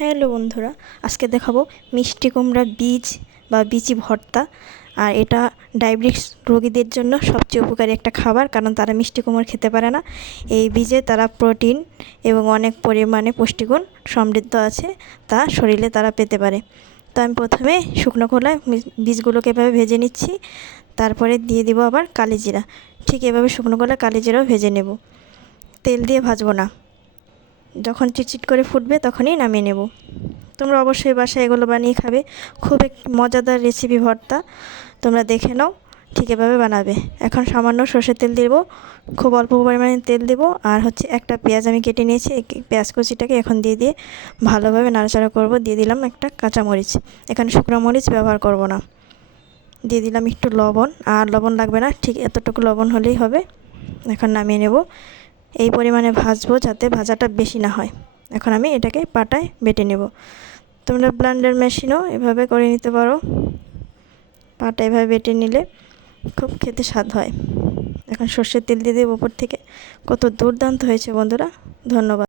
Hello বন্ধুরা, আজকে দেখাবো মিষ্টি কুমড়া বীজ বা বিচি ভর্তা। আর এটা ডায়াবেটিস রোগীদের জন্য সবচেয়ে উপকারী একটা খাবার, কারণ তারা মিষ্টি কুমড়া খেতে পারে না। এই বীজে তারা প্রোটিন এবং অনেক পরিমাণে পুষ্টিগুণ সমৃদ্ধ আছে, তা শরীরে তারা পেতে পারে। তো আমি প্রথমে শুকনো খোলায় বীজগুলোকে এভাবে ভেজে নিচ্ছি, তারপরে দিয়ে দিব আবার কালিজিরা। ঠিক এভাবে শুকনো খোলায় কালিজিরাও ভেজে নেব, তেল দিয়ে ভাজবো না। যখন চিটচিট করে ফুটবে তখনই নামিয়ে নেব। তোমরা অবশ্যই বাসায় এগুলো বানিয়ে খাবে, খুব এক মজাদার রেসিপি ভর্তা। তোমরা দেখে নাও, ঠিক এভাবে বানাবে। এখন সামান্য সর্ষের তেল দেব, খুব অল্প পরিমাণে তেল দেব। আর একটা পেঁয়াজ আমি কেটে নিয়েছি, এই পেঁয়াজ কুচিটাকে এখন দিয়ে ভালোভাবে নাড়াচাড়া করব। দিয়ে দিলাম একটা কাঁচামরিচ, এখানে শুকনো মরিচ ব্যবহার করব না। দিয়ে দিলাম একটু লবণ, আর লবণ লাগবে না, ঠিক এতটুকু লবণ হলেই হবে। এখন নামিয়ে নেব। এই পরিমাণে ভাজবো যাতে ভাজাটা বেশি না হয়। এখন আমি এটাকে পাটায় বেটে নেব। তোমরা ব্লেন্ডার মেশিনও এভাবে করে নিতে পারো। পাটা এভাবে বেটে নিলে খুব খেতে স্বাদ হয়। এখন সর্ষের তেল দিয়ে দেব উপর থেকে। কত দুর্দান্ত হয়েছে বন্ধুরা, ধন্যবাদ।